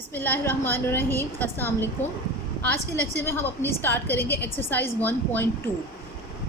बिस्मिल्लाहिर्रहमानिर्रहीम। अस्सलाम वालेकुम। आज के लेक्चर में हम अपनी स्टार्ट करेंगे एक्सरसाइज 1.2।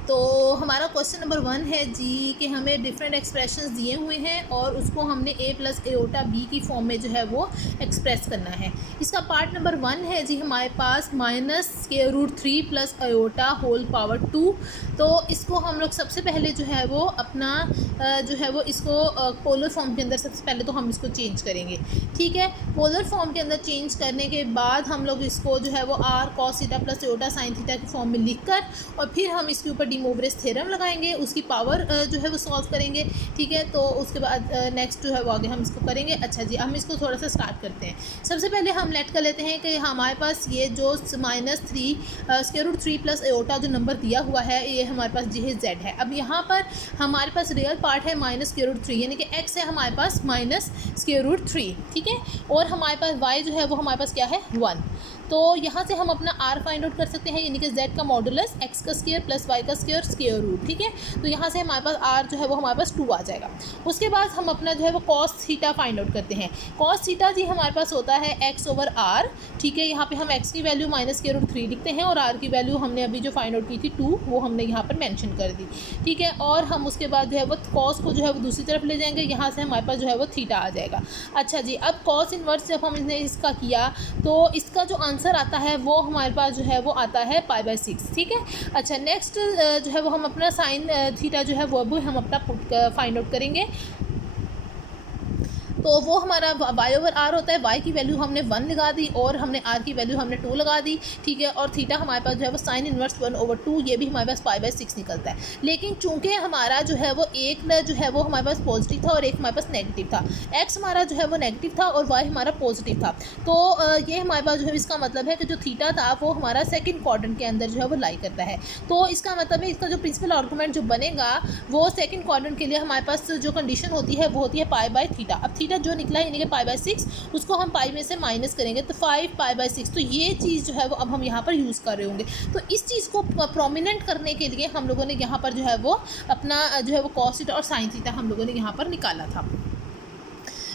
तो हमारा क्वेश्चन नंबर 1 है जी कि हमें डिफरेंट एक्सप्रेशंस दिए हुए हैं और उसको हमने a प्लस एओटा b की फॉर्म में जो है वो एक्सप्रेस करना है। इसका पार्ट नंबर 1 है जी हमारे पास -√3 प्लस एओटा होल पावर 2। तो इसको हम लोग सबसे पहले जो है वो अपना जो है वो इसको पोलर फॉर्म के अंदर सबसे पहले तो हम इसको चेंज करेंगे। ठीक है, पोलर फॉर्म के अंदर चेंज करने के बाद हम लोग इसको जो है वो r cos theta plus aorta sine theta की फॉर्म में लिखकर और फिर हम इसके ऊपर डी मोवरेज थ्योरम लगाएंगे, उसकी पावर जो है वो सॉल्व करेंगे। ठीक है, तो उसके बाद नेक्स्ट जो है वो आगे हम इसको करेंगे। अच्छा जी, हम इसको थोड़ा सा स्टार्ट करते हैं। सबसे पहले हम लेट कर लेते हैं कि हमारे पास ये जो -3 प्लस एओटा जो नंबर दिया हुआ है ये हमारे पास जी है z है। अब यहाँ पर हमारे पास रियल पार्ट है -√3 यानी कि x है हमारे पास -√3। ठीक है, और हमारे पास y जो है वो हमारे पास क्या है 1। तो यहाँ से हम अपना r फाइंड आउट कर सकते हैं यानी कि z का मॉडुलस x का स्क्वायर प्लस y का स्क्वायर स्क्वायर रूट। ठीक है, तो यहाँ से हमारे पास r जो है वो हमारे पास 2 आ जाएगा। उसके बाद हम अपना जो है वो cos थीटा फाइंड आउट करते हैं। cos थीटा जी हमारे पास होता है x/r। ठीक है, यहाँ पे हम x की वैल्यू -√3 लिखते हैं और r की वैल्यू हमने अभी जो फाइंड आउट की थी 2 वो हमने यहाँ पर मेंशन कर दी। ठीक है, और हम उसके बाद जो है वो cos को जो है वो दूसरी तरफ ले जाएंगे, यहाँ से हमारे पास जो है वो थीटा आ जाएगा। अच्छा जी, अब cos इनवर्स जब हमने इसका किया तो इसका जो आंसर आता है वो हमारे पास जो है वो आता है π/6। ठीक है, अच्छा नेक्स्ट जो है वो हम अपना साइन थीटा जो है वो भी हम अपना फाइंड आउट करेंगे। तो वो हमारा y/r होता है। y की वैल्यू हमने 1 लगा दी और हमने r की वैल्यू हमने 2 लगा दी। ठीक है, और थीटा हमारे पास जो है वो साइन इनवर्स 1/2 ये भी हमारे पास π/6 निकलता है। लेकिन चूंकि हमारा जो है वो एक जो है वो हमारे पास पॉजिटिव था और एक हमारे पास नेगेटिव था। x हमारा जो है वो नेगेटिव था और y हमारा पॉजिटिव था। तो ये हमारे पास जो है इसका मतलब है कि जो थीटा था वो हमारा सेकेंड क्वाड्रेंट के अंदर जो है वो लाई करता है। तो इसका मतलब है इसका जो प्रिंसिपल आर्गूमेंट जो बनेगा वो सेकेंड क्वाड्रेंट के लिए हमारे पास जो कंडीशन होती है वो होती है π/थीटा। अब थीटा जो निकला है यानी कि π/6 उसको हम पाई में से माइनस करेंगे तो 5 π/6। तो ये चीज़ जो है वो अब हम यहाँ पर यूज़ कर रहे होंगे। तो इस चीज़ को प्रोमिनेंट करने के लिए हम लोगों ने यहाँ पर जो है वो अपना जो है वो cos थीटा और sin थीटा हम लोगों ने यहाँ पर निकाला था।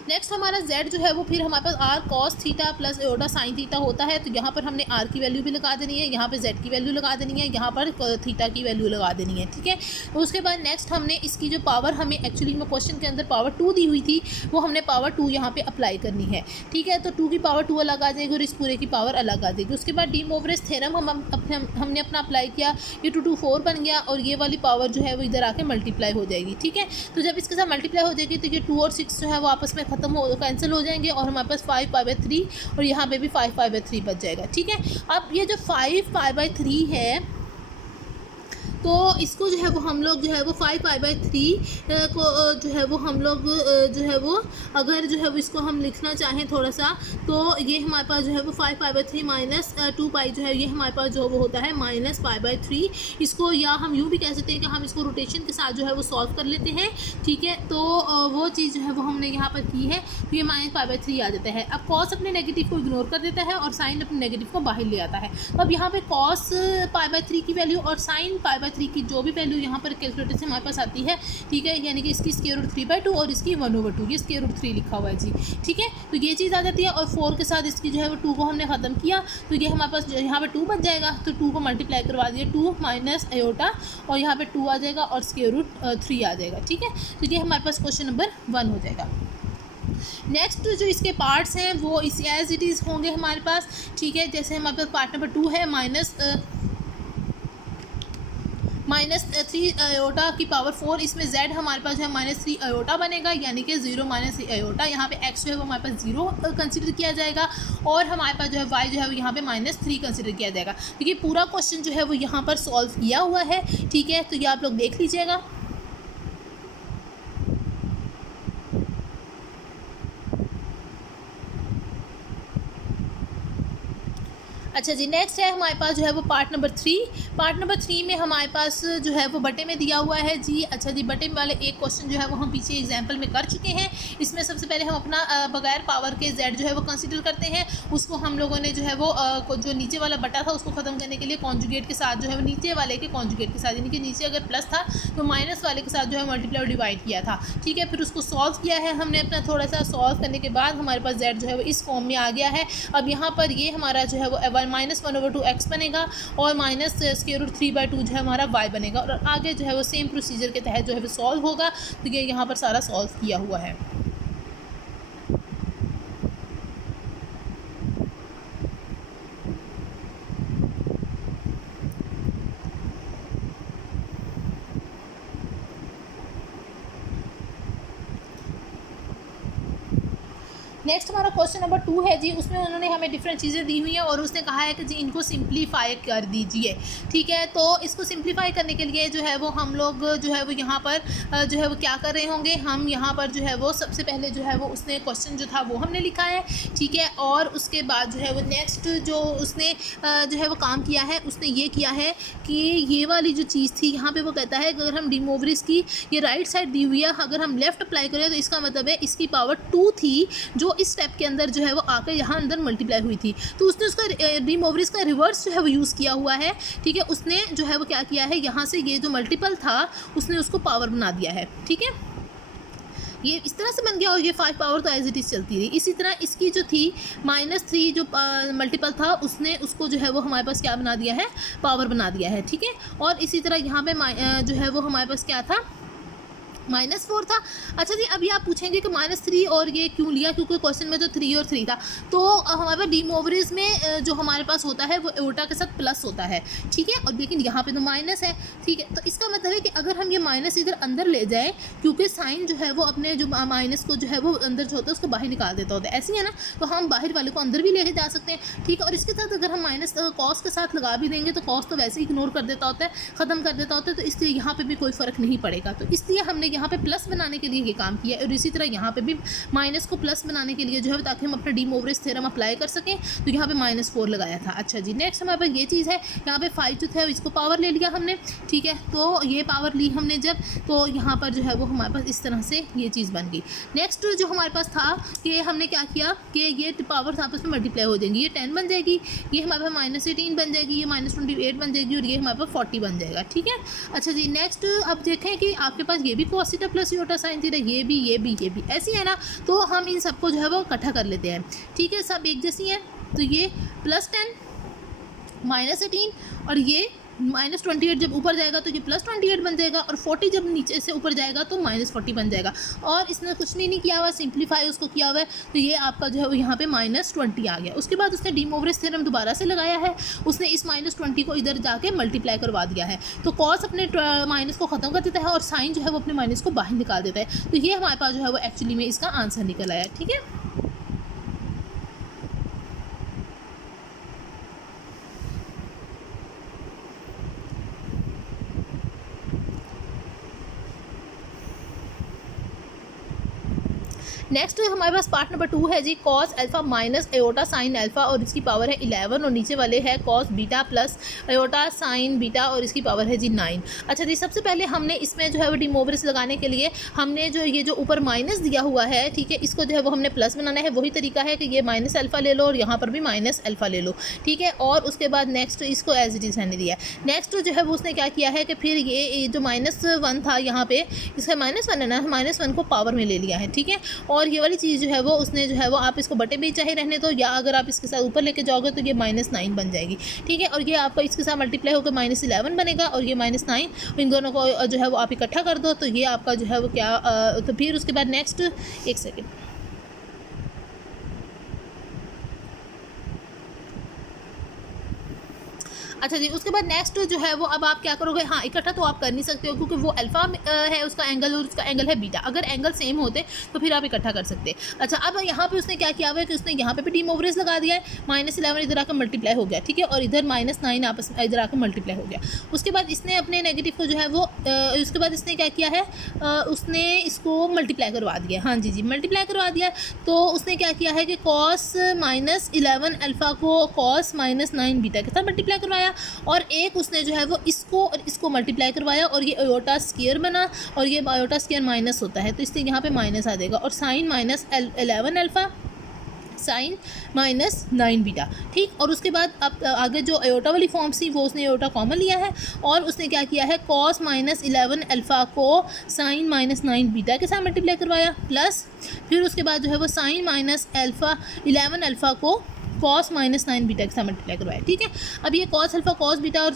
नेक्स्ट हमारा z जो है वो फिर हमारे पास r cos theta plus aorta sine theta होता है। तो यहाँ पर हमने r की वैल्यू भी लगा देनी है, यहाँ पर z की वैल्यू लगा देनी है, यहाँ पर थीटा की वैल्यू लगा देनी है। ठीक है, उसके बाद नेक्स्ट हमने इसकी जो पावर हमें एक्चुअली में क्वेश्चन के अंदर पावर 2 दी हुई थी वो हमने पावर 2 यहाँ पे अप्लाई करनी है। ठीक है, तो 2 की पावर 2 अलग आ जाएगी और इस पूरे की पावर अलग आ जाएगी। उसके बाद डी मोवरेज थ्योरम हमने अपना अप्लाई किया, ये 2 2 4 बन गया और ये वाली पावर जो है वो इधर आके मल्टीप्लाई हो जाएगी। ठीक है, तो जब इसके साथ मल्टीप्लाई हो जाएगी तो ये 2 और 6 जो है वो आपस में कैंसिल हो जाएंगे और हमारे पास 5 π/3 और यहाँ पे भी 5 π/3 बच जाएगा। ठीक है, अब ये जो 5 π/3 है तो इसको जो है वो हम लोग जो है वो 5 π/3 को जो है वो हम लोग जो है वो अगर जो है वो इसको हम लिखना चाहें थोड़ा सा तो ये हमारे पास जो है वो 5 π/3 माइनस 2 पाई जो है ये हमारे पास जो वो होता है -π/3। इसको या हम यूँ भी कह सकते हैं कि हम इसको रोटेशन के साथ जो है वो सॉल्व कर लेते हैं। ठीक है, तो वो चीज़ जो है वो हमने यहाँ पर की है तो ये -π/3 आ जाता है। अब कॉस अपने नेगेटिव को इग्नोर कर देता है और साइन अपने नेगेटिव को बाहर ले आता है। तो अब यहाँ पर कॉस π/3 की वैल्यू और साइन π/3 की जो भी वैल्यू यहाँ पर कैलकुलेटर से हमारे पास आती है। ठीक है, यानी कि इसकी स्क्वायर रूट 3/2 और इसकी 1/2, ये स्क्वायर रूट 3 लिखा हुआ है जी। ठीक है, तो ये चीज़ आ जाती है और 4 के साथ इसकी जो है वो 2 को हमने ख़त्म किया तो ये हमारे पास यहाँ पर 2 बच जाएगा। तो 2 को मल्टीप्लाई करवा दिया 2 माइनस एओटा और यहाँ पर 2 आ जाएगा और स्क्वायर रूट 3 आ जाएगा। ठीक है, तो ये हमारे पास क्वेश्चन नंबर 1 हो जाएगा। नेक्स्ट जो इसके पार्ट्स हैं वो इस एज इट इज़ होंगे हमारे पास। ठीक है, जैसे हमारे पास पार्ट नंबर 2 है -3 एओटा की पावर 4। इसमें z हमारे पास जो है -3 एओटा बनेगा यानी कि 0 -3 एओटा। यहाँ पे x जो है वो हमारे पास 0 कंसिडर किया जाएगा और हमारे पास जो है y जो है वो यहाँ पे -3 कंसिडर किया जाएगा। देखिए पूरा क्वेश्चन जो है वो यहाँ पर सॉल्व किया हुआ है। ठीक है, तो ये आप लोग देख लीजिएगा। अच्छा जी, नेक्स्ट है हमारे पास जो है वो पार्ट नंबर 3। पार्ट नंबर 3 में हमारे पास जो है वो बटे में दिया हुआ है जी। अच्छा जी, बटे वाले एक क्वेश्चन जो है वो हम पीछे एग्जाम्पल में कर चुके हैं। इसमें सबसे पहले हम अपना बगैर पावर के z जो है वो कंसिडर करते हैं। उसको हम लोगों ने जो है वो जो नीचे वाला बटा था उसको ख़त्म करने के लिए कॉन्जुगेट के साथ जो है वो नीचे वाले के कॉन्जुगेट के साथ, यानी कि नीचे अगर प्लस था तो माइनस वाले के साथ जो है मल्टीप्लाई और डिवाइड किया था। ठीक है, फिर उसको सॉल्व किया है हमने अपना, थोड़ा सा सॉल्व करने के बाद हमारे पास z जो है वो इस फॉर्म में आ गया है। अब यहाँ पर ये हमारा जो है वो -1/2x बनेगा और -√3/2 जो है हमारा y बनेगा, और आगे जो है वो सेम प्रोसीजर के तहत जो है वो सॉल्व होगा। तो ये यहाँ पर सारा सॉल्व किया हुआ है। नेक्स्ट हमारा क्वेश्चन नंबर 2 है जी। उसमें उन्होंने हमें डिफरेंट चीज़ें दी हुई हैं और उसने कहा है कि जी इनको सिंप्लीफाई कर दीजिए। ठीक है, तो इसको सिंप्लीफाई करने के लिए जो है वो हम लोग जो है वो यहाँ पर जो है वो क्या कर रहे होंगे, हम यहाँ पर जो है वो सबसे पहले जो है वो उसने क्वेश्चन जो था वो हमने लिखा है। ठीक है, और उसके बाद जो है वो नेक्स्ट जो उसने जो है वो काम किया है, उसने ये किया है कि ये वाली जो चीज़ थी यहाँ पर वो कहता है कि अगर हम डी मोवरिस की ये राइट साइड दी हुई है, अगर हम लेफ़्ट अप्लाई करें तो इसका मतलब है इसकी पावर 2 थी जो इस स्टेप के अंदर जो है वो आकर यहाँ अंदर मल्टीप्लाई हुई थी। तो उसने उसका डी मोवरिस का रिवर्स जो है वो यूज़ किया हुआ है। ठीक है, उसने जो है वो क्या किया है, यहाँ से ये जो मल्टीपल था उसने उसको पावर बना दिया है। ठीक है, ये इस तरह से बन गया और ये 5 पावर तो एज इट इज़ चलती रही। इसी तरह इसकी जो थी -3 जो मल्टीपल था उसने उसको जो है वो हमारे पास क्या बना दिया है, पावर बना दिया है। ठीक है, और इसी तरह यहाँ पे जो है वो हमारे पास क्या था, -4 था। अच्छा जी, अभी आप पूछेंगे कि -3 और ये क्यों लिया, क्योंकि क्वेश्चन में जो 3 और 3 था। तो हमारे पास डी मोवरिस में जो हमारे पास होता है वो एओर्टा के साथ प्लस होता है। ठीक है, और लेकिन यहाँ पे तो माइनस है। ठीक है, तो इसका मतलब है कि अगर हम ये माइनस इधर अंदर ले जाएँ, क्योंकि साइन जो है वो अपने जो माइनस को जो है वो अंदर जो होता है उसको बाहर निकाल देता होता है, ऐसी है ना, तो हम बाहर वाले को अंदर भी लेके जा सकते हैं। ठीक है, और इसके साथ अगर हम माइनस कॉस के साथ लगा भी देंगे तो कॉस तो वैसे ही इग्नोर कर देता होता है, ख़त्म कर देता होता है, तो इसलिए यहाँ पर भी कोई फ़र्क नहीं पड़ेगा। तो इसलिए हमने यहाँ पे प्लस बनाने के लिए ये काम किया और इसी तरह यहाँ पे भी माइनस को प्लस बनाने के लिए जो है ताकि हम अपना डी मोवरिस थ्योरम अप्लाई कर सकें, तो यहाँ पे -4 लगाया था। अच्छा जी, नेक्स्ट हमारे पास ये चीज़ है, यहाँ पे 5 जो था इसको पावर ले लिया हमने। ठीक है, तो ये पावर ली हमने जब, तो यहाँ पर जो है वो हमारे पास इस तरह से ये चीज़ बन गई। नेक्स्ट जो हमारे पास था कि हमने क्या किया कि ये पावर आपस में मल्टीप्लाई हो जाएंगी, ये 10 बन जाएगी, ये हमारे पास -18 बन जाएगी, ये -28 बन जाएगी और ये हमारे पास 40 बन जाएगा। ठीक है, अच्छा जी, नेक्स्ट अब देखें कि आपके पास ये भी cos theta plus iota sine theta, ये भी ऐसी है ना, तो हम इन सबको जो है वो इकट्ठा कर लेते हैं। ठीक है, सब एक जैसी हैं, तो ये +10 -18 और ये -28 जब ऊपर जाएगा तो ये +28 बन जाएगा और 40 जब नीचे से ऊपर जाएगा तो -40 बन जाएगा। और इसने कुछ नहीं किया हुआ, सिंप्लीफाई उसको किया हुआ है, तो ये आपका जो है वो यहाँ पे -20 आ गया। उसके बाद उसने डी मोवरिस थ्योरम दोबारा से लगाया है, उसने इस -20 को इधर जाके मल्टीप्लाई करवा दिया है। तो कॉस अपने माइनस को ख़त्म कर देता है और साइन जो है वो अपने माइनस को बाहर निकाल देता है। तो ये हमारे पास जो है वो एक्चुअली में इसका आंसर निकल आया। ठीक है, नेक्स्ट हमारे पास पार्ट नंबर 2 है जी, cos alpha minus iota sine alpha और इसकी पावर है 11 और नीचे वाले है cos beta plus iota sine beta और इसकी पावर है जी 9। अच्छा जी, सबसे पहले हमने इसमें जो है वो डी मोवरिस लगाने के लिए हमने जो ये जो ऊपर माइनस दिया हुआ है, ठीक है, इसको जो है वो हमने प्लस बनाना है। वही तरीका है कि ये माइनस अल्फा ले लो और यहाँ पर भी माइनस अल्फा ले लो। ठीक है, और उसके बाद नेक्स्ट इसको एज इट इज़ रहने दिया। नेक्स्ट जो है वो उसने क्या किया है कि फिर ये जो -1 था यहाँ पे, इसका -1 है ना, -1 को पावर में ले लिया है। ठीक है, और ये वाली चीज़ जो है वो उसने जो है वो आप इसको बटे में चाहे रहने दो, या अगर आप इसके साथ ऊपर लेके जाओगे तो ये -9 बन जाएगी। ठीक है, और ये आपका इसके साथ मल्टीप्लाई होकर -11 बनेगा और ये -9, इन दोनों को जो है वो आप इकट्ठा कर दो तो ये आपका जो है वो क्या तो फिर उसके बाद नेक्स्ट एक सेकेंड, अच्छा जी, उसके बाद नेक्स्ट जो है वो अब आप क्या करोगे, हाँ इकट्ठा तो आप कर नहीं सकते हो क्योंकि वो अल्फ़ा है उसका एंगल और उसका एंगल है बीटा, अगर एंगल सेम होते तो फिर आप इकट्ठा कर सकते। अच्छा, अब यहाँ पे उसने क्या किया हुआ है कि उसने यहाँ पे भी डी मोवरेज लगा दिया है, -11 इधर आकर मल्टीप्लाई हो गया, ठीक है, और इधर -9 आपस में इधर आकर मल्टीप्लाई हो गया। उसके बाद इसने अपने नेगेटिव को जो है वो उसके बाद इसने क्या किया है, उसने इसको मल्टीप्लाई करवा दिया। हाँ जी मल्टीप्लाई करवा दिया। तो उसने क्या किया है कि cos -11 अल्फ़ा को cos -9 बीटा के साथ मल्टीप्लाई करवाया, और एक उसने जो है वो इसको और इसको मल्टीप्लाई करवाया और ये आयोटा स्क्वायर बना, और ये आयोटा स्क्वायर माइनस होता है तो इसलिए यहाँ पे माइनस आ जाएगा, और साइन -11 अल्फ़ा साइन -9 बीटा, ठीक। और उसके बाद अब आगे जो आयोटा वाली फॉर्म थी वो उसने आयोटा कॉमन लिया है, और उसने क्या किया है cos -11 अल्फ़ा को साइन -9 बीटा के साथ मल्टीप्लाई करवाया, प्लस फिर उसके बाद जो है वो साइन -11 अल्फ़ा को cos -9 बीटा के साथ मल्टीप्लाई करवाया, ठीक है। अब ये cos अल्फ़ा cos बीटा और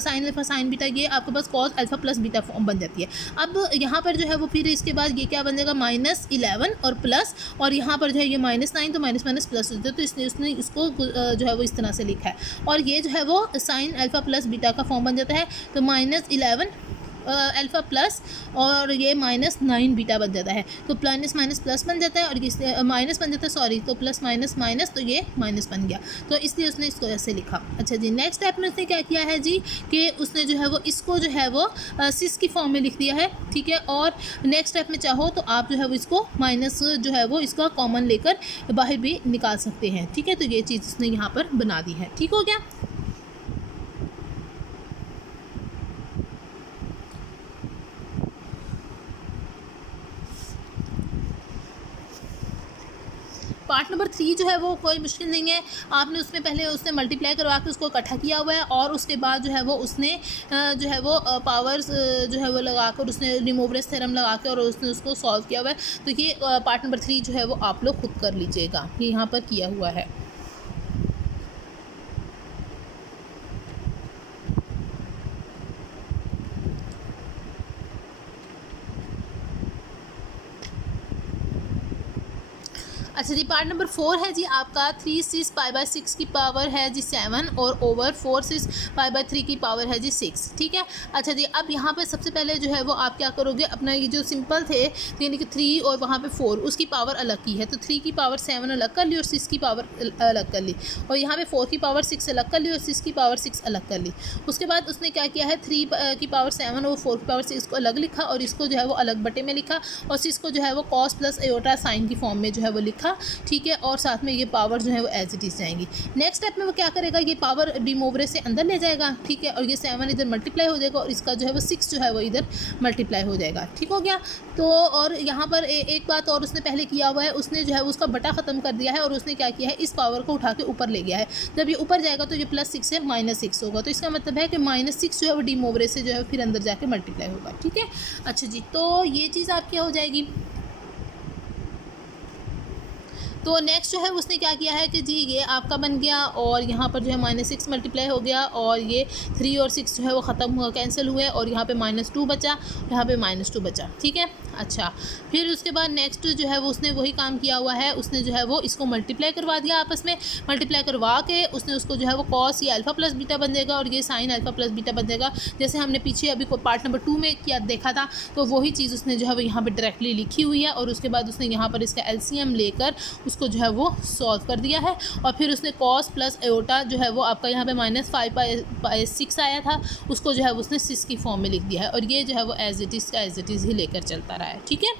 साइन अल्फ़ा साइन बीटा, ये आपके पास cos alpha plus beta form बन जाती है। अब यहाँ पर जो है वो फिर इसके बाद ये क्या बन जाएगा, -11 और प्लस, और यहाँ पर जो है ये -9 तो माइनस माइनस प्लस हो जाए, तो इसने उसने इसको जो है वो इस तरह से लिखा है, और ये जो है वो साइन अल्फ़ा प्लस बीटा का फॉर्म बन जाता है, तो -11 अल्फ़ा प्लस और ये -9 बीटा बन जाता है, तो प्लस माइनस प्लस बन जाता है, और इसलिए माइनस बन जाता है, सॉरी, तो प्लस माइनस माइनस, तो ये माइनस बन गया, तो इसलिए उसने इसको ऐसे लिखा। अच्छा जी, नेक्स्ट स्टेप में उसने क्या किया है जी कि उसने जो है वो इसको जो है वो सिस की फॉर्म में लिख दिया है, ठीक है। और नेक्स्ट स्टेप में चाहो तो आप जो है वो इसको माइनस जो है वो इसका कॉमन लेकर बाहर भी निकाल सकते हैं, ठीक है। तो ये चीज़ उसने यहाँ पर बना दी है, ठीक हो गया। पार्ट नंबर 3 जो है वो कोई मुश्किल नहीं है, आपने उसमें पहले उसने मल्टीप्लाई करवा के उसको इकट्ठा किया हुआ है, और उसके बाद जो है वो उसने जो है वो पावर्स जो है वो लगा कर उसने रिमूवरेज थ्योरम लगा के और उसने उसको सॉल्व किया हुआ है। तो ये पार्ट नंबर 3 जो है वो आप लोग खुद कर लीजिएगा, ये यहाँ पर किया हुआ है। अच्छा जी, पार्ट नंबर 4 है जी आपका 3 π/6 की पावर है जी 7 और ओवर 4 π/3 की पावर है जी 6, ठीक है। अच्छा जी, अब यहाँ पर सबसे पहले जो है वो आप क्या करोगे, अपना ये जो सिंपल थे यानी कि 3 और वहाँ पे 4 उसकी पावर अलग की है, तो 3 की पावर 7 अलग कर ली और 6 की पावर अलग कर ली, और यहाँ पे 4 की पावर 6 अलग कर ली और 6 की पावर 6 अलग कर ली। उसके बाद उसने क्या किया है, 3 की पावर 7 और 4 की पावर 6 को अलग लिखा, और इसको जो है वो अलग बटे में लिखा, और 6 को जो है वो कॉस प्लस आयोटा साइन की फॉर्म में जो है वो लिखा, ठीक है। और साथ में ये पावर जो है वो एज इट इज़ जाएंगी। नेक्स्ट स्टेप में वो क्या करेगा, ये पावर डिमोवरेज से अंदर ले जाएगा, ठीक है, और ये 7 इधर मल्टीप्लाई हो जाएगा, और इसका जो है वो 6 जो है वो इधर मल्टीप्लाई हो जाएगा, ठीक हो गया। तो और यहाँ पर एक बात और उसने पहले किया हुआ है, उसने जो है उसका बटा ख़त्म कर दिया है, और उसने क्या किया है, इस पावर को उठा के ऊपर ले गया है। जब ये ऊपर जाएगा तो ये +6 से -6 होगा, तो इसका मतलब है कि -6 जो है वो डिमोवरेज से जो है फिर अंदर जाके मल्टीप्लाई होगा, ठीक है। अच्छा जी, तो ये चीज़ आपकी हो जाएगी। तो नेक्स्ट जो है उसने क्या किया है कि जी ये आपका बन गया, और यहाँ पर जो है -6 मल्टीप्लाई हो गया, और ये 3 और 6 जो है वो ख़त्म हुआ, कैंसिल हुए, और यहाँ पे -2 बचा, यहाँ पे -2 बचा, ठीक है। अच्छा, फिर उसके बाद नेक्स्ट जो है वो उसने वही काम किया हुआ है, उसने जो है वो इसको मल्टीप्लाई करवा दिया, आपस में मल्टीप्लाई करवा के उसने उसको जो है वो कॉस या अल्फ़ा प्लस बीटा बन जाएगा, और ये साइन अल्फ़ा प्लस बीटा बन जाएगा, जैसे हमने पीछे अभी को पार्ट नंबर 2 में किया देखा था। तो वही चीज़ उसने जो है वो यहाँ पर डायरेक्टली लिखी हुई है, और उसके बाद उसने यहाँ पर इसका LCM लेकर उसको जो है वो सॉल्व कर दिया है, और फिर उसने कॉस प्लस आयोटा जो है वो आपका यहाँ पे -5/6 आया था, उसको जो है उसने 6 की फॉर्म में लिख दिया है, और ये जो है वो एज इट इज़ ही लेकर चलता रहा है, ठीक है।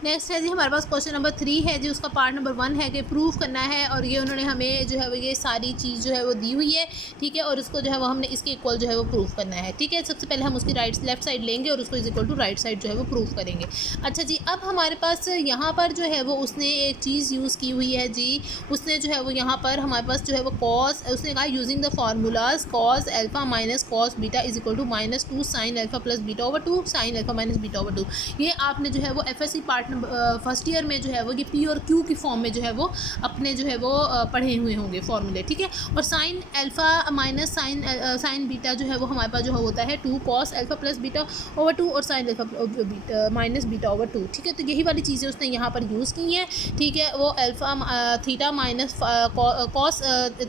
नेक्स्ट है जी हमारे पास क्वेश्चन नंबर 3 है जी, उसका पार्ट नंबर 1 है कि प्रूव करना है, और ये उन्होंने हमें जो है वो ये सारी चीज़ जो है वो दी हुई है, ठीक है, और उसको जो है वो हमने इसके इक्वल जो है वो प्रूव करना है, ठीक है। सबसे पहले हम उसकी लेफ्ट साइड लेंगे और उसको is equal to right side जो है वो प्रूव करेंगे। अच्छा जी, अब हमारे पास यहाँ पर जो है वो उसने एक चीज़ यूज़ की हुई है जी, उसने जो है वो यहाँ पर हमारे पास जो है वो कॉस, उसने कहा using the formulas cos alpha minus cos beta is equal to -2 sine alpha plus beta over 2 sine alpha minus beta over 2। ये आपने जो है वो FSC part part first year में जो है वो ये पी और क्यू की फॉर्म में जो है वो अपने जो है वो पढ़े हुए होंगे फॉर्मूले, ठीक है। और sign alpha minus sign beta जो है वो हमारे पास जो होता है 2 cos alpha plus beta over 2 और sign alpha minus beta over 2, ठीक है। तो यही वाली चीज़ें उसने यहाँ पर यूज़ की हैं, ठीक है। वो alpha theta minus cos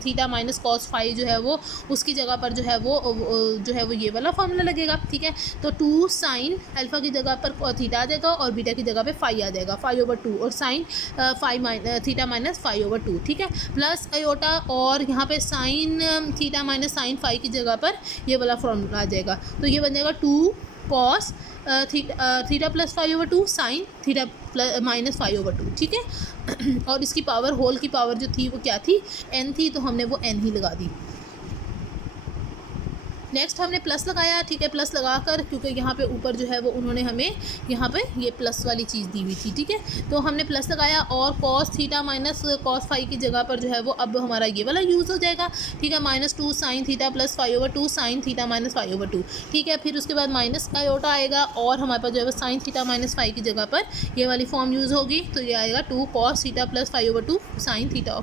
theta minus cos phi जो है वो उसकी जगह पर जो है वो ये वाला फार्मूला लगेगा, ठीक है। तो 2 साइन अल्फ़ा की जगह पर थीटा आ जाएगा और बीटा की जगह पे फाई आ जाएगा, फाई ओवर 2 और sine theta minus phi over 2, ठीक है। प्लस आयोटा और यहाँ पे sine theta minus sine phi की जगह पर ये वाला फॉर्मूला आ जाएगा। तो ये बन जाएगा 2 cos theta plus phi over 2 sine theta plus minus phi over 2, ठीक है। और इसकी पावर होल की पावर जो थी वो क्या थी, n थी, तो हमने वो n ही लगा दी। नेक्स्ट हमने प्लस लगाया, ठीक है। प्लस लगाकर क्योंकि यहाँ पे ऊपर जो है वो उन्होंने हमें यहाँ पे ये प्लस वाली चीज़ दी हुई थी, ठीक है। तो हमने प्लस लगाया और cos theta minus cos phi की जगह पर जो है वो अब हमारा ये वाला यूज़ हो जाएगा, ठीक है। -2 sine theta plus phi over 2 sine theta minus phi over 2, ठीक है। फिर उसके बाद माइनस आयोटा आएगा और हमारे पास जो है वो साइन थीटा माइनस फाई की जगह पर ये वाली फॉर्म यूज़ होगी, तो ये आएगा 2 cos theta plus phi over 2 sine theta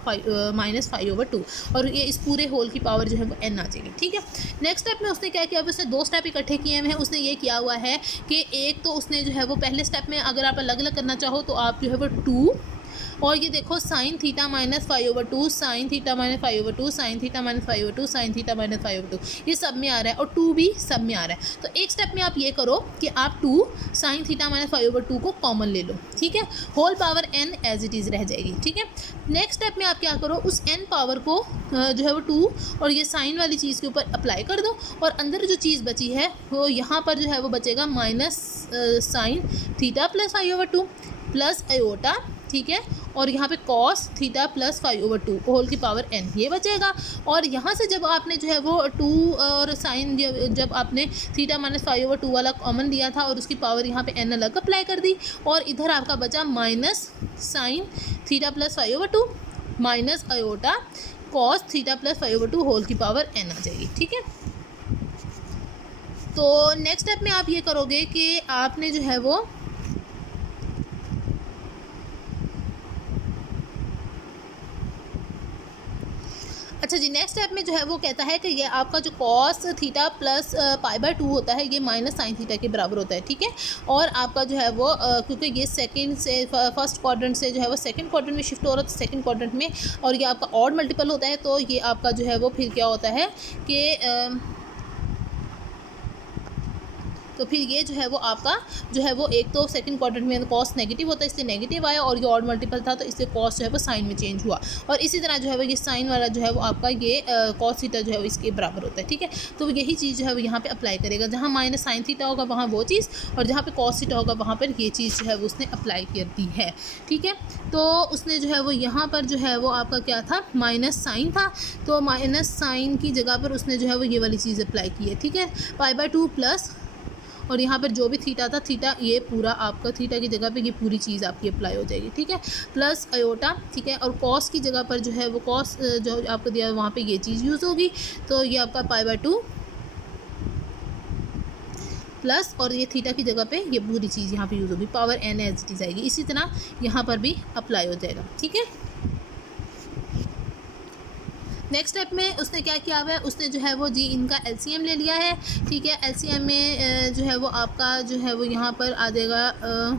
minus phi over 2 और ये इस पूरे होल की पावर जो है वो n आ जाएगी, ठीक है। नेक्स्ट में उसने क्या किया, उसने 2 स्टेप इकट्ठे किए हुए हैं। उसने ये किया हुआ है कि एक तो उसने जो है वो पहले स्टेप में अगर आप अलग अलग करना चाहो तो आप जो है वो 2 और ये देखो sine theta minus phi over 2 sine theta minus phi over 2 sine theta minus phi over 2 sine theta minus phi over 2 ये सब में आ रहा है और 2 भी सब में आ रहा है। तो एक स्टेप में आप ये करो कि आप 2 sine theta minus phi over 2 को कॉमन ले लो, ठीक है। Whole power n as it is रह जाएगी, ठीक है। नेक्स्ट स्टेप में आप क्या करो, उस n पावर को जो है वो 2 और ये साइन वाली चीज़ के ऊपर अप्लाई कर दो और अंदर जो चीज़ बची है वो यहाँ पर जो है वो बचेगा minus sine theta plus phi over 2 plus iota, ठीक है। और यहाँ पे cos theta plus phi over 2 whole की पावर n ये बचेगा। और यहाँ से जब आपने जो है वो 2 और साइन जब आपने थीटा माइनस फाई ओवर 2 वाला कॉमन लिया था और उसकी पावर यहाँ पे n अलग अप्लाई कर दी और इधर आपका बचा minus sine theta plus phi over 2 minus iota cos theta plus phi over 2 whole की पावर n आ जाएगी, ठीक है। तो नेक्स्ट स्टेप में आप ये करोगे कि आपने जो है वो अच्छा जी, नेक्स्ट स्टेप में जो है वो कहता है कि ये आपका जो cos theta plus pi by 2 होता है ये माइनस साइन थीटा के बराबर होता है, ठीक है। और आपका जो है वो क्योंकि ये सेकंड से फर्स्ट क्वाड्रेंट से जो है वो सेकंड क्वाड्रेंट में शिफ्ट हो रहा है सेकंड क्वाड्रेंट में और ये आपका ऑड मल्टीपल होता है, तो ये आपका जो है वो फिर क्या होता है कि तो फिर ये जो है वो आपका जो है वो एक तो सेकंड क्वाड्रेंट में कॉस नेगेटिव होता है इसलिए नेगेटिव आया और ये ऑड मल्टीपल था तो इससे कॉस जो है वो साइन में चेंज हुआ और इसी तरह जो है वो ये साइन वाला जो है वो आपका ये कॉस थीटा जो है वो इसके बराबर होता है, ठीक है। तो यही चीज़ जो है वो यहाँ पे अप्लाई करेगा, जहाँ माइनस साइन थीटा होगा वहाँ वो चीज़ और जहाँ पे कॉस थीटा होगा वहाँ पर ये चीज़ जो है वो उसने अप्लाई कर दी है, ठीक है। तो उसने जो है वो यहाँ पर जो है वो आपका क्या था, माइनस साइन था, तो माइनस साइन की जगह पर उसने जो है वो ये वाली चीज़ अप्लाई की है, ठीक है। पाई बाय 2 प्लस और यहाँ पर जो भी थीटा था थीटा ये पूरा आपका थीटा की जगह पे ये पूरी चीज़ आपकी अप्लाई हो जाएगी, ठीक है। प्लस आयोटा, ठीक है। और कॉस की जगह पर जो है वो कॉस जो आपको दिया है वहाँ पे ये चीज़ यूज़ होगी, तो ये आपका पाई बाय 2 प्लस और ये थीटा की जगह पे ये पूरी चीज़ यहाँ पे यूज़ होगी, power n as it is आएगी। इसी तरह यहाँ पर भी अप्लाई हो जाएगा, ठीक है। नेक्स्ट स्टेप में उसने क्या किया हुआ है, उसने जो है वो जी इनका एलसीएम ले लिया है, ठीक है। एलसीएम में जो है वो आपका जो है वो यहाँ पर आ जाएगा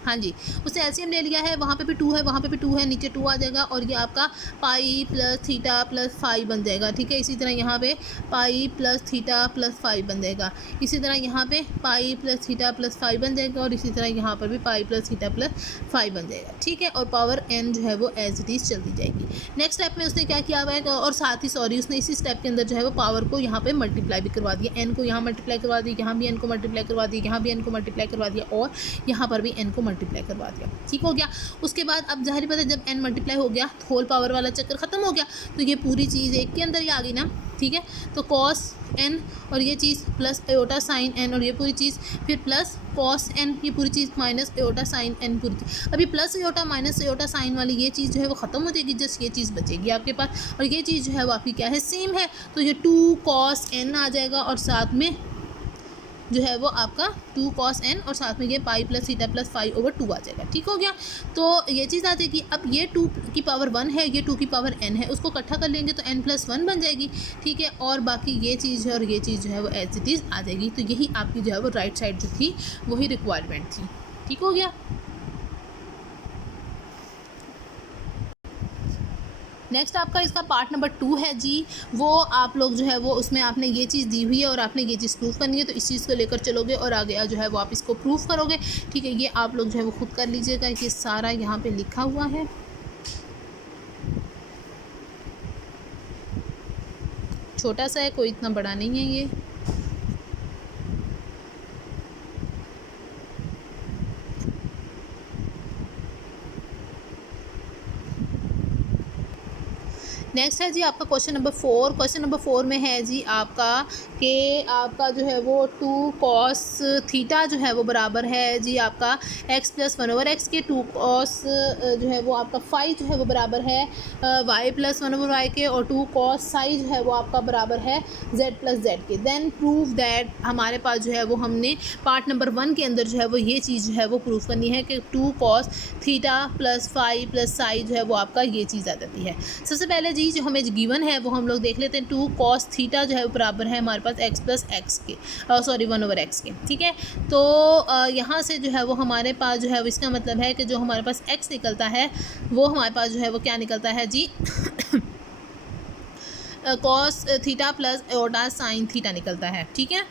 हाँ जी, उसने एलसीएम ले लिया है, वहाँ पे भी 2 है, वहाँ पे भी 2 है, नीचे 2 आ जाएगा और ये आपका pi plus theta plus phi बन जाएगा, ठीक है। इसी तरह यहाँ पे pi plus theta plus phi बन जाएगा, इसी तरह यहाँ पे pi plus theta plus phi बन जाएगा और इसी तरह यहाँ पर भी pi plus theta plus phi बन जाएगा, ठीक है। और पावर n जो है वो एज इट इज़ चलती जाएगी। नेक्स्ट स्टेप में उसने क्या किया हुआ है और साथ ही उसने इसी स्टेप के अंदर जो है वो पावर को यहाँ पर मल्टीप्लाई भी करवा दिया, n को यहाँ मल्टीप्लाई करवा दिया, यहाँ भी n को मल्टीप्लाई करवा दिया, यहाँ भी n को मल्टीप्लाई करवा दिया और यहाँ पर भी n को मल्टीप्लाई करवा दिया, ठीक हो गया। उसके बाद अब जाहिर बात है जब n मल्टीप्लाई हो गया तो होल पावर वाला चक्कर ख़त्म हो गया, तो ये पूरी चीज़ एक के अंदर ही आ गई ना, ठीक है। तो कॉस n और ये चीज़ प्लस आयोटा साइन n और ये पूरी चीज़ फिर प्लस कॉस n ये पूरी चीज़ माइनस आयोटा साइन n पूरी चीज़। अभी plus iota minus iota sine वाली ये चीज़ जो है वो ख़त्म हो जाएगी, जस्ट ये चीज़ बचेगी आपके पास और ये चीज़ जो है वो आपकी क्या है, सेम है। तो ये 2 कॉस n आ जाएगा और साथ में जो है वो आपका 2 cos n और साथ में ये पाई प्लस थीटा प्लस 5/2 आ जाएगा। ठीक हो गया। तो ये चीज़ आ जाएगी। अब ये 2 की पावर 1 है, ये 2 की पावर n है, उसको इकट्ठा कर लेंगे तो n+1 बन जाएगी। ठीक है, और बाकी ये चीज़ है और ये चीज़ जो है वो एज इट इज़ आ जाएगी। तो यही आपकी जो है वो राइट साइड जो थी वही रिक्वायरमेंट थी। ठीक हो गया। नेक्स्ट आपका इसका पार्ट नंबर 2 है जी। वो आप लोग जो है वो उसमें आपने ये चीज़ दी हुई है और आपने ये चीज़ प्रूव करनी है, तो इस चीज़ को लेकर चलोगे और आगे जो है वो आप इसको प्रूव करोगे। ठीक है, ये आप लोग जो है वो खुद कर लीजिएगा, ये सारा यहाँ पे लिखा हुआ है। छोटा सा है, कोई इतना बड़ा नहीं है ये। नेक्स्ट है जी आपका क्वेश्चन नंबर 4। क्वेश्चन नंबर 4 में है जी आपका कि आपका जो है वो 2 cos थीटा जो है वो बराबर है जी आपका x + 1/x के। 2 cos जो है वो आपका फाई जो है वो बराबर है y + 1/y के, और 2 cos साई जो है वो आपका बराबर है z + z के। देन प्रूव दैट, हमारे पास जो है वो हमने पार्ट नंबर 1 के अंदर जो है वो ये चीज़ जो है वो प्रूव करनी है कि 2 cos थीटा + फाई + साई जो है वो आपका ये चीज़ आ जाती है। सबसे पहले जी जो हमें गिवन है वो हम लोग देख लेते हैं। 2 cos थीटा जो है वो बराबर है हमारे पास x + x के, 1/x के। ठीक है, तो यहाँ से जो है वो हमारे पास जो है वो इसका मतलब है कि जो हमारे पास x निकलता है वो हमारे पास जो है वो क्या निकलता है जी cos theta + iota sine theta निकलता है। ठीक है,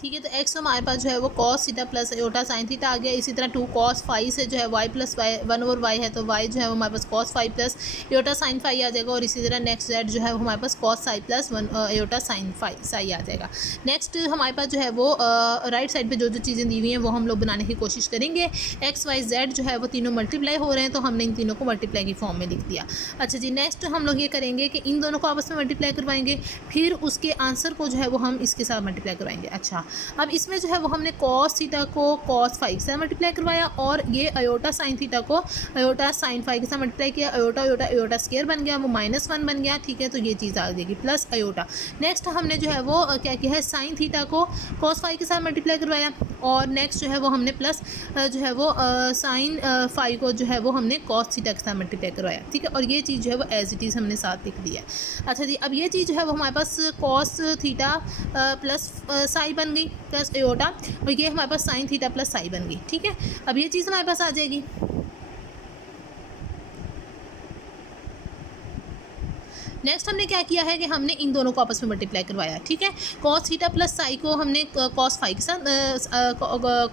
ठीक है, तो x हमारे पास जो है वो cos theta + iota sine theta आ गया। इसी तरह 2 cos फाई से जो है y + 1/y है, तो y जो है वो हमारे पास cos phi + iota sine phi आ जाएगा। और इसी तरह नेक्स्ट z जो है वो हमारे पास cos psi + 1 iota sine phi psi आ जाएगा। नेक्स्ट हमारे पास जो है वो राइट साइड पे जो जो चीज़ें दी हुई हैं वो हम लोग बनाने की कोशिश करेंगे। x y z जो है वो तीनों मल्टीप्लाई हो रहे हैं, तो हमने इन तीनों को मल्टीप्लाई की फॉर्म में लिख दिया। अच्छा जी, नेक्स्ट हम लोग ये करेंगे कि इन दोनों को आपस में मल्टीप्लाई करवाएंगे, फिर उसके आंसर को जो है वो हम इसके साथ मल्टीप्लाई करवाएंगे। अच्छा, अब इसमें जो है वो हमने cos थीटा को cos फाई से मल्टीप्लाई करवाया, और ये अयोटा साइन थीटा को अयोटा साइन फाई के साथ मल्टीप्लाई किया। अयोटा अयोटा अयोटा स्क्वायर बन गया, वो -1 बन गया। ठीक है, तो ये चीज़ आ जाएगी प्लस अयोटा। नेक्स्ट हमने जो है वो क्या किया है, साइन थीटा को cos फाई के साथ मल्टीप्लाई करवाया, और नेक्स्ट जो है वो हमने प्लस जो है वो साइन फाई को जो है वो हमने cos थीटा के साथ मल्टीप्लाई करवाया। ठीक है, और ये चीज़ जो है वो एज इट इज़ हमने साथ लिख दिया। अच्छा जी, अब ये चीज़ जो है वो हमारे पास cos थीटा प्लस साई बन गई प्लस एओटा, और ये हमारे पास साइन थीटा प्लस साई बन गई। ठीक है, अब ये चीज़ हमारे पास आ जाएगी। नेक्स्ट हमने क्या किया है कि हमने इन दोनों को आपस में मल्टीप्लाई करवाया। ठीक है, cos थीटा प्लस साई को हमने cos फाई के साथ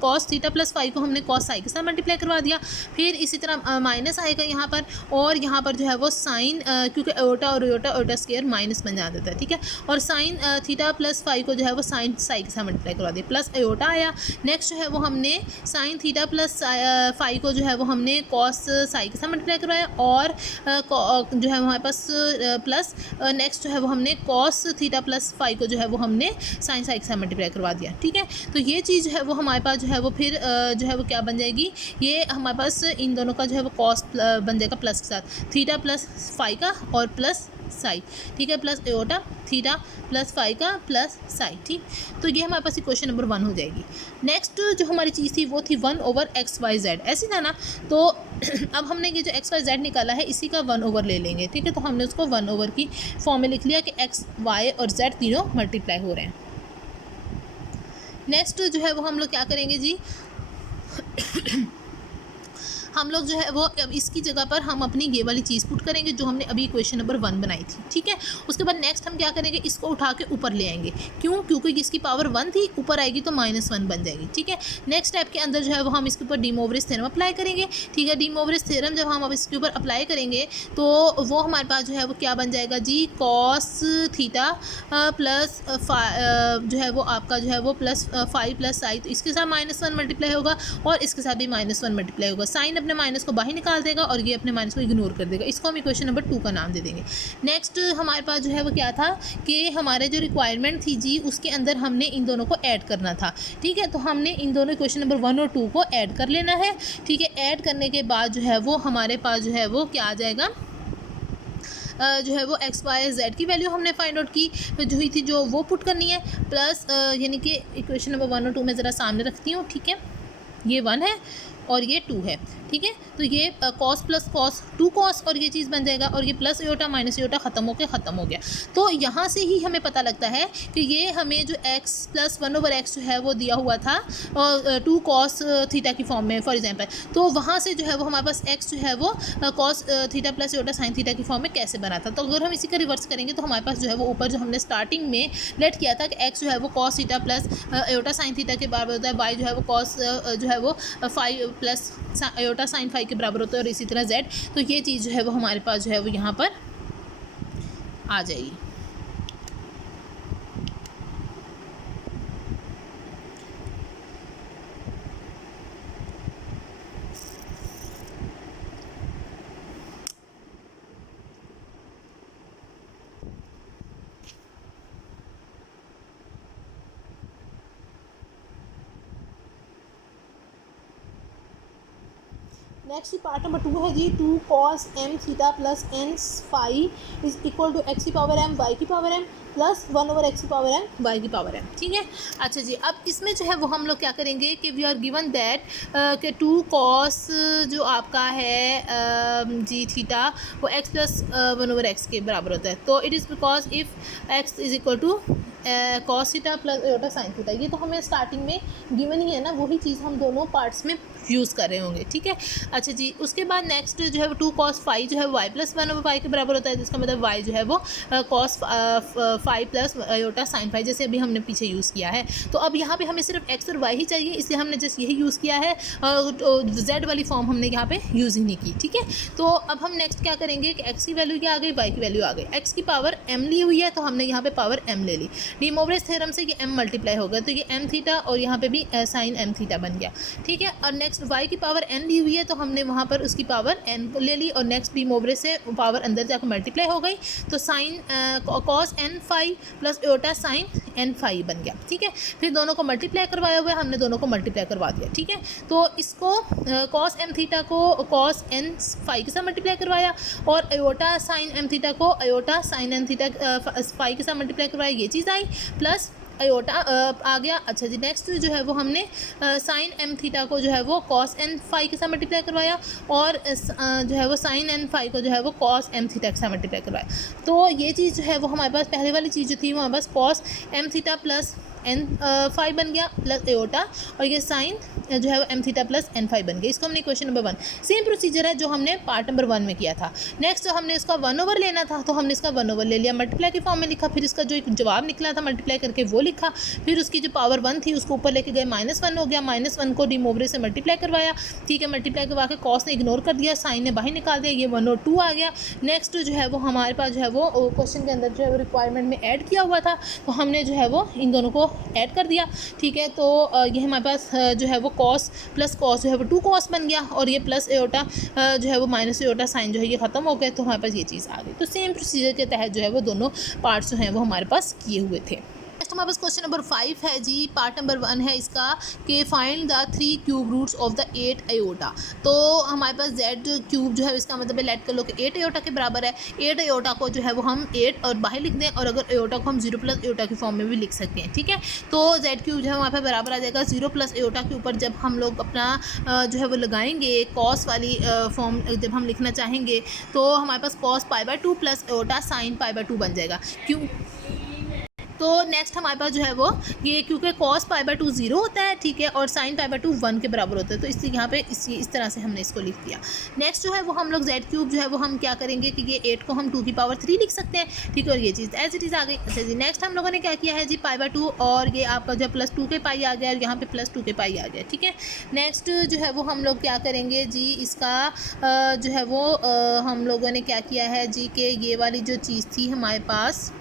cos थीटा प्लस फाई को हमने cos साई के साथ मल्टीप्लाई करवा दिया। फिर इसी तरह माइनस आएगा यहाँ पर, और यहाँ पर जो है वो साइन, क्योंकि एओटा और एओटा स्क्वायर माइनस बन जाता है। ठीक है, और साइन थीटा प्लस फाई को जो है वो साइन साई के साथ मल्टीप्लाई करवा दिया, प्लस एओटा आया। नेक्स्ट जो है वो हमने साइन थीटा प्लस फाई को जो है वो हमने cos साई के साथ मल्टीप्लाई करवाया, और जो है हमारे पास प्लस नेक्स्ट जो है वो हमने cos थीटा प्लस फाई को जो है वो हमने साइन साई के साथ मल्टीप्लाई करवा दिया। ठीक है, तो ये चीज़ जो है वो हमारे पास जो है वो फिर जो है वो क्या बन जाएगी, ये हमारे पास इन दोनों का जो है वो cos बन जाएगा प्लस के साथ, थीटा प्लस फाई का और प्लस साई। ठीक है, plus iota theta plus phi का प्लस साई। ठीक, तो ये हमारे पास इक्वेशन नंबर 1 हो जाएगी। नेक्स्ट जो हमारी चीज़ थी वो थी 1/xyz, ऐसी था ना। तो अब हमने ये जो xyz निकाला है इसी का 1/, ले लेंगे। ठीक है, तो हमने उसको 1/, की फॉर्म में लिख लिया कि x y और z तीनों मल्टीप्लाई हो रहे हैं। नेक्स्ट जो है वो हम लोग क्या करेंगे जी हम लोग जो है वो अब इसकी जगह पर हम अपनी ये वाली चीज़ पुट करेंगे जो हमने अभी इक्वेशन नंबर 1 बनाई थी। ठीक है, उसके बाद नेक्स्ट हम क्या करेंगे, इसको उठा के ऊपर ले आएंगे। क्यों? क्योंकि इसकी पावर 1 थी, ऊपर आएगी तो -1 बन जाएगी। ठीक है, नेक्स्ट स्टेप के अंदर जो है वो हम इसके ऊपर डी मोवरिस थ्योरम अप्लाई करेंगे। ठीक है, डी मोवरिस थ्योरम जब हम अब इसके ऊपर अप्लाई करेंगे तो वो हमारे पास जो है वो क्या बन जाएगा जी, cos थीटा प्लस जो है वो आपका जो है वो प्लस फाई प्लस साई, तो इसके साथ -1 मल्टीप्लाई होगा और इसके साथ भी -1 मल्टीप्लाई होगा। साइन अपने माइनस को बाहर निकाल देगा और ये अपने माइनस को इग्नोर कर देगा। इसको हम इक्वेशन नंबर 2 का नाम दे देंगे। नेक्स्ट हमारे पास जो है वो क्या था कि हमारे जो रिक्वायरमेंट थी जी उसके अंदर हमने इन दोनों को ऐड करना था। ठीक है, तो हमने इन दोनों इक्वेशन नंबर 1 और 2 को ऐड कर लेना है। ठीक है, ऐड करने के बाद जो है वो हमारे पास जो है वो क्या आ जाएगा, जो है वो एक्स वाई जेड की वैल्यू हमने फाइंड आउट की जो हुई थी, जो वो पुट करनी है, प्लस यानी कि इक्वेशन नंबर 1 और 2 में ज़रा सामने रखती हूँ, ठीक है। ये 1 है और ये 2 है, ठीक है। तो ये कॉस प्लस कॉस 2 कॉस और ये चीज़ बन जाएगा, और ये प्लस एयोटा माइनस एयोटा ख़त्म हो गया। तो यहाँ से ही हमें पता लगता है कि ये हमें जो x प्लस 1/x जो है वो दिया हुआ था और 2 कॉस थीटा की फॉर्म में फॉर एग्जांपल, तो वहाँ से जो है वो हमारे पास x जो है वो cos theta plus iota sine theta की फॉर्म में कैसे बना था। तो अगर हम इसी का रिवर्स करेंगे तो हमारे पास जो है वो ऊपर जो हमने स्टार्टिंग में लेट किया था कि x जो है वो cos theta plus iota sine theta के बराबर होता है, y जो है वो कॉस जो है वो 5 प्लस एयोटा साइन 5 के बराबर होता है, और इसी तरह z। तो ये चीज़ जो है वो हमारे पास जो है वो यहाँ पर आ जाएगी। नेक्स्ट पार्ट नंबर 2 है जी, 2 cos m theta plus n phi is equal to x की पावर m y की पावर m प्लस 1/x की पावर m y की पावर m, ठीक है। अच्छा जी, अब इसमें जो है वो हम लोग क्या करेंगे कि वी आर गिवन दैट कि 2 cos जो आपका है जी थीटा वो x प्लस 1/x के बराबर होता है। तो it is because if x is equal to cos theta plus iota sine theta, ये तो हमें स्टार्टिंग में गिवन ही है ना, वही चीज़ हम दोनों पार्ट्स में यूज़ कर रहे होंगे, ठीक है। अच्छा जी, उसके बाद नेक्स्ट जो है वो 2 cos 5 जो है y प्लस 1/y के बराबर होता है, जिसका मतलब y जो है वो cos 5 प्लस एयोटा साइन 5, जैसे अभी हमने पीछे यूज़ किया है। तो अब यहाँ पे हमें सिर्फ x और y ही चाहिए, इसलिए हमने जस्ट यही यूज़ किया है, z वाली फॉर्म हमने यहाँ पे यूज़ ही नहीं की, ठीक है। तो अब हम नेक्स्ट क्या करेंगे कि x की वैल्यू क्या आ गई, y की वैल्यू आ गई, x की पावर m ली हुई है तो हमने यहाँ पे पावर m ले ली, डी मोवरेज थ्योरम से ये m मल्टीप्लाई हो गया, तो ये m थीटा और यहाँ पे भी साइन m थीटा बन गया, ठीक है। और नेक्स्ट y की पावर n ली हुई है तो हमने वहाँ पर उसकी पावर n को ले ली, और नेक्स्ट डी मोवरेज से पावर अंदर जाकर मल्टीप्लाई हो गई, तो sine cos n phi plus iota sine n phi बन गया, ठीक है। फिर दोनों को मल्टीप्लाई करवाया हुआ है, हमने दोनों को मल्टीप्लाई करवा दिया, ठीक है। तो इसको कॉस m थीटा को कॉस n फाई के साथ मल्टीप्लाई करवाया, और एयोटा साइन m थीटा को iota sine n theta phi के साथ मल्टीप्लाई करवाया, ये चीज़ आई, प्लस अयोटा आ गया। अच्छा जी, नेक्स्ट जो है वो हमने साइन m थीटा को जो है वो कॉस n फाई के साथ मल्टीप्लाई करवाया, और जो है वो साइन n फाई को जो है वो कॉस m थीटा के साथ मल्टीप्लाई करवाया। तो ये चीज़ जो है वो हमारे पास पहले वाली चीज़ जो थी वो हमारे पास cos m theta plus n phi बन गया प्लस एयोटा, और ये साइन जो है वो m theta plus n phi बन गया। इसको हमने क्वेश्चन नंबर 1 सेम प्रोसीजर है जो हमने पार्ट नंबर 1 में किया था। नेक्स्ट जो हमने इसका 1/, लेना था तो हमने इसका 1/, ले लिया, मल्टीप्लाई के फॉर्म में लिखा, फिर इसका जो एक जवाब निकला था मल्टीप्लाई करके वो लिखा, फिर उसकी जो पावर 1 थी उसको ऊपर लेके गए, -1 हो गया, -1 को डी मोवरेज से मल्टीप्लाई करवाया, ठीक है। मल्टीप्लाई करवा के कॉस ने इग्नोर कर दिया, साइन ने बाहर निकाल दिया, ये 1 और 2 आ गया। नेक्स्ट जो है वो हमारे पास जो है वो क्वेश्चन के अंदर जो है वो रिक्वायरमेंट में ऐड किया हुआ था, तो हमने जो है वो इन दोनों को ऐड कर दिया, ठीक है। तो ये हमारे पास जो है वो कॉस प्लस कॉस जो है वो 2 कॉस बन गया, और ये प्लस एयोटा जो है वो माइनस एयोटा साइन जो है ये ख़त्म हो गए, तो हमारे पास ये चीज़ आ गई। तो सेम प्रोसीजर के तहत जो है वो दोनों पार्ट्स जो हैं वो हमारे पास किए हुए थे। नेक्स्ट हमारे पास क्वेश्चन नंबर 5 है जी, पार्ट नंबर 1 है इसका कि find the 3 cube roots of the 8 iota. तो हमारे पास z क्यूब जो है इसका मतलब है लेट कर लो कि 8 अयोटा के बराबर है। 8 अयोटा को जो है वो हम 8 और बाहर लिख दें, और अगर अयोटा को हम 0 प्लस अयोटा की फॉर्म में भी लिख सकते हैं, ठीक है। तो z क्यूब जो है हमारे पास बराबर आ जाएगा 0 प्लस अयोटा के ऊपर जब हम लोग अपना जो है वो लगाएंगे कॉस वाली फॉर्म, जब हम लिखना चाहेंगे तो हमारे पास कॉस π/2 प्लस अयोटा साइन π/2 बन जाएगा। क्यों? तो नेक्स्ट हमारे पास जो है वो ये क्योंकि कॉस π/2 0 होता है, ठीक है, और साइन π/2 1 के बराबर होता है, तो इसलिए यहाँ पे इस तरह से हमने इसको लिख दिया। नेक्स्ट जो है वो हम लोग z क्यूब जो है वो हम क्या करेंगे कि ये 8 को हम 2 की पावर 3 लिख सकते हैं, ठीक है, और ये चीज़ एज इट इज़ आ गई। अच्छा जी, नेक्स्ट हम लोगों ने क्या किया है जी π/2, और ये आपका जो है +2 के पाई आ गया, और यहाँ पे +2 के पाई आ गया, ठीक है। नेक्स्ट जो है वो हम लोग क्या करेंगे जी, इसका जो है वो हम लोगों ने क्या किया है जी कि ये वाली जो चीज़ थी हमारे पास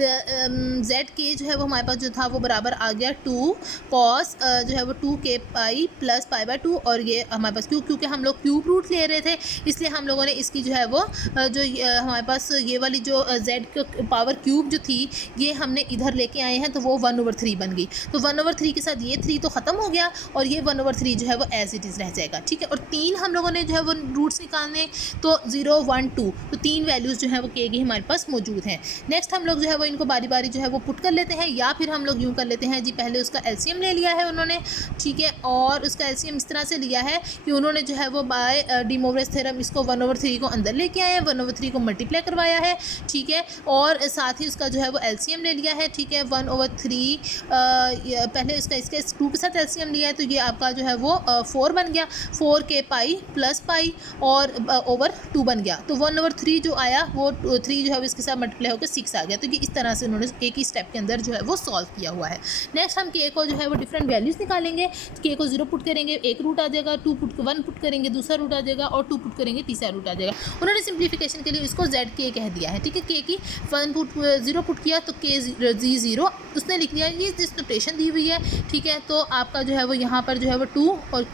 जेड के जो है वो हमारे पास जो था वो बराबर आ गया 2 कॉस जो है वो 2k pi plus pi by 2, और ये हमारे पास क्योंकि हम लोग क्यूब रूट ले रहे थे इसलिए हम लोगों ने इसकी जो है वो हमारे पास ये वाली जो जेड पावर क्यूब जो थी ये हमने इधर लेके आए हैं, तो वो 1/3 बन गई। तो 1/3 के साथ ये 3 तो ख़त्म हो गया और ये 1/3 जो है वो एज इट इज़ रह जाएगा, ठीक है। और 3 हम लोगों ने जो है वो रूट्स निकालने, तो 0 1 2, तो 3 वैल्यूज़ जो है वो के की हमारे पास मौजूद हैं। नेक्स्ट हम लोग जो है वो इनको बारी बारी जो है वो पुट कर लेते हैं, या फिर हम लोग यूँ कर लेते हैं जी, पहले उसका एलसीएम ले लिया है उन्होंने, ठीक है, और उसका एलसीएम इस तरह से लिया है कि उन्होंने जो है वो बाय डी मोवरेज थ्योरम इसको 1/3 को अंदर लेके आए हैं, 1/3 को मल्टीप्लाई करवाया है, ठीक है, और साथ ही उसका जो है वो एलसीएम ले लिया है, ठीक है। 1/3 पहले इसके 2 के साथ एलसीएम लिया है, तो ये आपका जो है वो 4 बन गया, 4k पाई प्लस पाई और ओवर 2 बन गया। तो 1/3 जो आया वो 3 जो है इसके साथ मल्टीप्लाई होकर 6 आ गया। तो ये इस तरह से उन्होंने एक ही स्टेप के अंदर जो है वो सॉल्व किया हुआ है। नेक्स्ट हम के को जो है वो डिफरेंट वैल्यूज़ निकालेंगे। के को 0 पुट करेंगे, एक रूट आ जाएगा, 1 पुट करेंगे, दूसरा रूट आ जाएगा, और 2 पुट करेंगे, तीसरा रूट आ जाएगा। उन्होंने सिंप्लीफिकेशन के लिए इसको जेड के कह दिया है, ठीक है। के की 0 पुट किया तो के 0 उसने लिख दिया, ये जिस नोटेशन दी हुई है, ठीक है। तो आपका जो है वो यहाँ पर जो है वो 2 और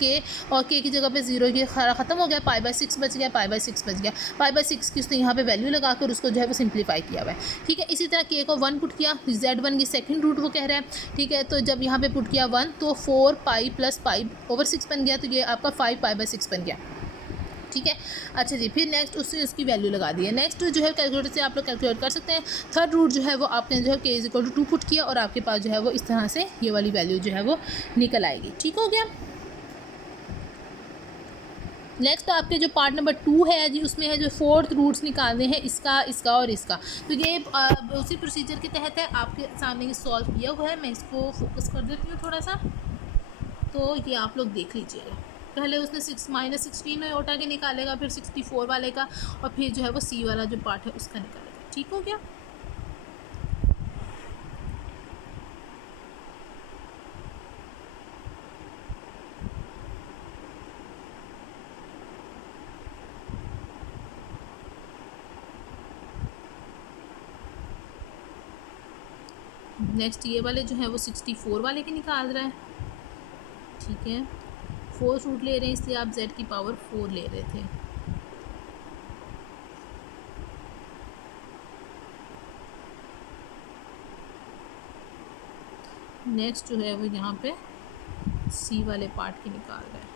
के की जगह पे 0 ये ख़त्म हो गया, पाई बाय 6 बच गया, पाई बाय 6 बच गया, पाई बाय 6 की उसने यहाँ पे वैल्यू लगाकर उसको जो है वो सिंप्लीफाई किया हुआ है, ठीक है। इसी तरह के को 1 पुट किया, z1 की सेकंड रूट वो कह रहा है, ठीक है। तो जब यहाँ पे पुट किया 1 तो 4 पाई प्लस पाई ओवर 6 बन गया, तो ये आपका 5 पाई बाय 6 बन गया, ठीक है। अच्छा जी, फिर नेक्स्ट उसकी वैल्यू लगा दी है। नेक्स्ट जो है कैलकुलेटर से आप लोग कैलकुलेट कर सकते हैं। थर्ड रूट जो है वो आपने जो है के इज इक्वल टू 2 पुट किया और आपके पास जो है वो इस तरह से ये वाली वैल्यू जो है वो निकल आएगी, ठीक हो गया। नेक्स्ट आपके जो पार्ट नंबर 2 है जी, उसमें है जो 4th रूट्स निकालने हैं, इसका और इसका। तो ये उसी प्रोसीजर के तहत है, आपके सामने ये सॉल्व किया हुआ है। मैं इसको फोकस कर देती हूँ थोड़ा सा, तो ये आप लोग देख लीजिएगा। पहले उसने -16 ओटा के निकालेगा, फिर 64 वाले का, और फिर जो है वो सी वाला जो पार्ट है उसका निकालेगा, ठीक हो गया। नेक्स्ट ये वाले जो है वो 64 वाले के निकाल रहा है, ठीक है। 4 रूट ले रहे हैं इसलिए आप z की पावर 4 ले रहे थे। नेक्स्ट जो है वो यहाँ पे सी वाले पार्ट की निकाल रहा है।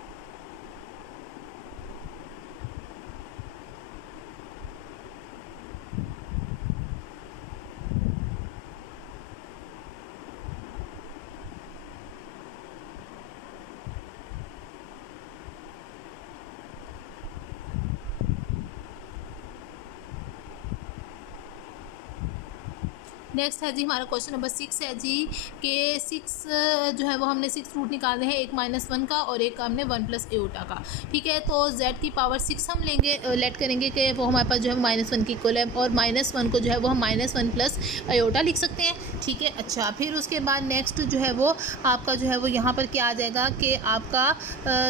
नेक्स्ट है जी हमारा क्वेश्चन नंबर 6 है जी, कि 6 जो है वो हमने 6 रूट निकालने हैं, एक -1 का और एक हमने 1 प्लस एओटा का, ठीक है। तो z की पावर 6 हम लेंगे, लेट करेंगे कि वो हमारे पास जो है -1 की इक्वल है, और -1 को जो है वो हम -1 प्लस एओटा लिख सकते हैं, ठीक है। अच्छा, फिर उसके बाद नेक्स्ट जो है वो आपका जो है वो यहाँ पर क्या आ जाएगा कि आपका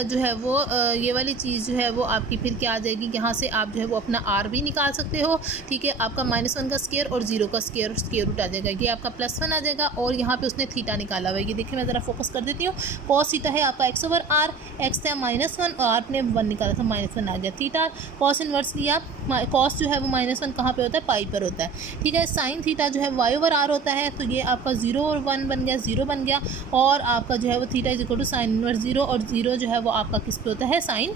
जो है वो ये वाली चीज़ जो है वो आपकी फिर क्या आ जाएगी, यहाँ से आप जो है वो अपना r भी निकाल सकते हो, ठीक है। आपका -1 का स्क्वायर और 0 का स्क्वायर रूट आ जाएगा, ये आपका +1 आ जाएगा, और यहाँ पे उसने थीटा निकाला हुआ है। ये देखिए मैं ज़रा फोकस कर देती हूँ। कॉस थीटा है आपका x/r, x था -1 और आपने 1 निकाला था, -1 आ गया। थीटा कॉस इन्वर्स लिया, कॉस जो है वो -1 कहाँ पे होता है, पाई पर होता है, ठीक है। साइन थीटा जो है y/r होता है, तो ये आपका 0 और 1 बन गया, 0 बन गया, और आपका जो है वो theta is equal to sine inverse 0, और 0 जो है वो आपका किस पे होता है, साइन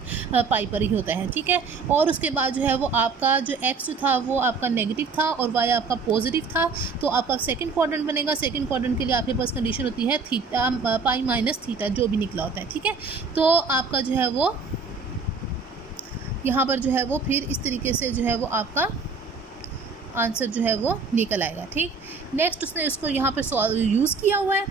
पाई पर ही होता है, ठीक है। और उसके बाद जो है वो आपका जो x जो था वो आपका नेगेटिव था और y आपका पॉजिटिव था, तो आपका सेकंड क्वाड्रेंट बनेगा। सेकंड क्वाड्रेंट के लिए आपके पास कंडीशन होती है थीटा पाई माइनस थीटा, जो भी निकला होता है, ठीक है। तो आपका जो है वो यहाँ पर जो है वो फिर इस तरीके से जो है वो आपका आंसर जो है वो निकल आएगा, ठीक। नेक्स्ट उसने उसको यहाँ पर सॉल्व यूज़ किया हुआ है।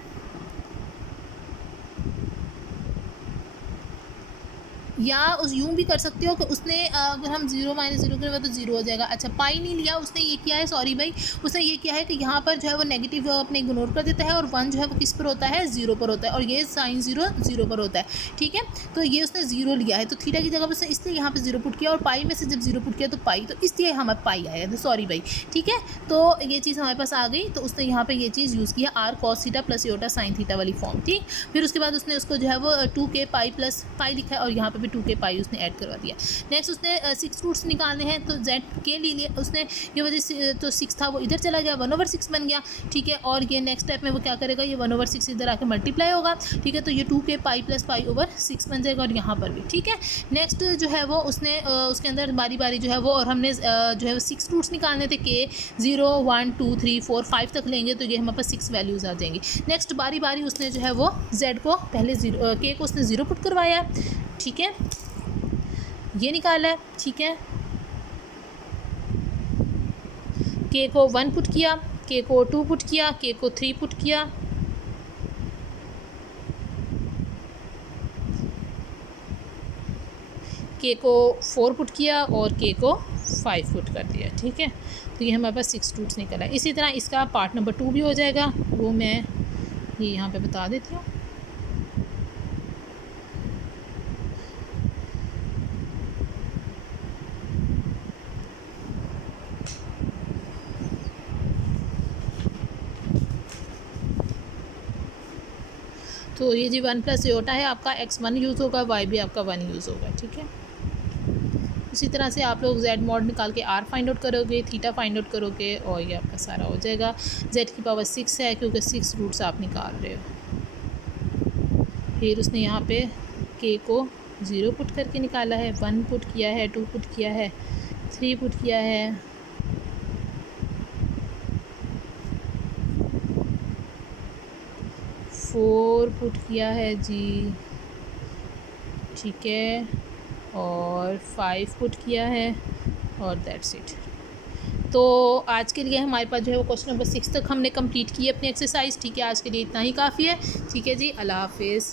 या उस यूँ भी कर सकते हो कि उसने अगर हम 0 माइनस 0 करें तो 0 हो जाएगा। अच्छा पाई नहीं लिया उसने, ये किया है सॉरी भाई, उसने ये किया है कि यहाँ पर जो है वो नेगेटिव अपने इग्नोर कर देता है और 1 जो है वो किस पर होता है, 0 पर होता है, और ये साइन 0 0 पर होता है। ठीक है, तो ये उसने 0 लिया है, तो थीटा की जगह पर उसने इसलिए यहाँ पर 0 पुट किया, और पाई में से जब 0 पुट किया तो पाई, तो इसलिए हमारे पाई आएगा, तो सॉरी भाई। ठीक है, तो ये चीज़ हमारे पास आ गई, तो उसने यहाँ पर ये चीज़ यूज़ किया r cos theta plus iota sine theta वाली फॉर्म। ठीक, फिर उसके बाद उसने उसको जो है वो 2k पाई प्लस पाई लिखा है, और यहाँ पर भी 2k पाई उसने ऐड करवा दिया। नेक्स्ट उसने 6 रूट्स निकालने हैं, तो जेड के लिए उसने ये वजह से तो 6 था वो इधर चला गया, 1/6 बन गया। ठीक है, और ये नेक्स्ट स्टेप में वो क्या करेगा, ये 1/6 इधर आके मल्टीप्लाई होगा। ठीक है, तो ये 2k pi plus pi over 6 बन जाएगा, और यहाँ पर भी। ठीक है, नेक्स्ट जो है वो उसने उसके अंदर बारी बारी जो है वो, और हमने जो है वो 6 रूट्स निकालने थे, k 0 1 2 3 4 5 तक लेंगे तो ये हमारे पास 6 वैल्यूज़ आ जाएंगी। नेक्स्ट बारी बारी उसने जो है वो z को पहले 0 k को उसने 0 पुट करवाया है। ठीक है, ये निकाला है। ठीक है, k को 1 पुट किया, k को 2 पुट किया, k को 3 पुट किया, k को 4 पुट किया, और k को 5 पुट कर दिया। ठीक है, तो ये हमारे पास 6 रूट्स निकला है। इसी तरह इसका पार्ट नंबर 2 भी हो जाएगा, वो मैं ये यहाँ पे बता देती हूँ। तो ये जी 1 प्लस योटा है आपका, x1 यूज़ होगा, y भी आपका 1 यूज़ होगा। ठीक है, इसी तरह से आप लोग z मॉड निकाल के r फाइंड आउट करोगे, थीटा फाइंड आउट करोगे, और ये आपका सारा हो जाएगा। z की पावर 6 है क्योंकि 6 रूट्स आप निकाल रहे हो। फिर उसने यहाँ पे k को 0 पुट करके निकाला है, 1 पुट किया है, 2 पुट किया है, 3 पुट किया है, 4 पुट किया है जी। ठीक है, और 5 पुट किया है, और दैट्स इट। तो आज के लिए हमारे पास जो है वो क्वेश्चन नंबर 6 तक हमने कंप्लीट की है अपनी एक्सरसाइज। ठीक है, आज के लिए इतना ही काफ़ी है। ठीक है जी, अल्लाह हाफिज़।